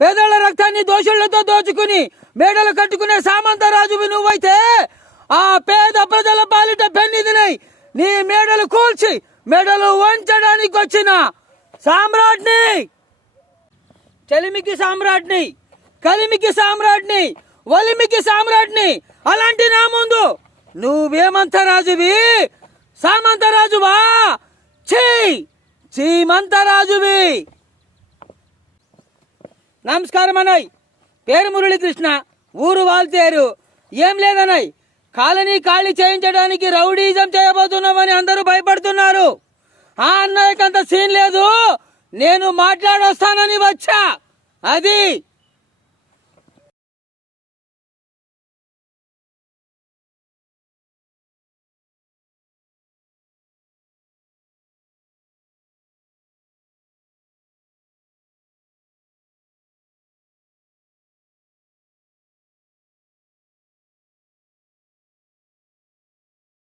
పేదల రక్తాన్ని దోషులతో దోచుకుని మేడలు కట్టుకునే సామంతరాజువి నువ్వైతే ఆ పేద ప్రజల పాలిట పెన్నిదినై నీ మేడలు కూల్చి మెడలు వంచడానికి వచ్చిన సామ్రాట్ని, చలిమికి సామ్రాట్ని, కలిమికి సామ్రాట్ని, వలిమికి సామ్రాట్ని. అలాంటి నా ముందు నువ్వేమంతరాజువి? సామంతరాజువా? చీమంతరాజువి. నమస్కారం అన్నయ్. పేరు మురళీకృష్ణ, ఊరు వాల్తేరు. ఏం లేదన్నయ్, కాలనీ ఖాళీ చేయించడానికి రౌడీజం చేయబోతున్నామని అందరూ భయపడుతున్నారు. ఆ అన్నయ్యకంత సీన్ లేదు, నేను మాట్లాడొస్తానని వచ్చా. అది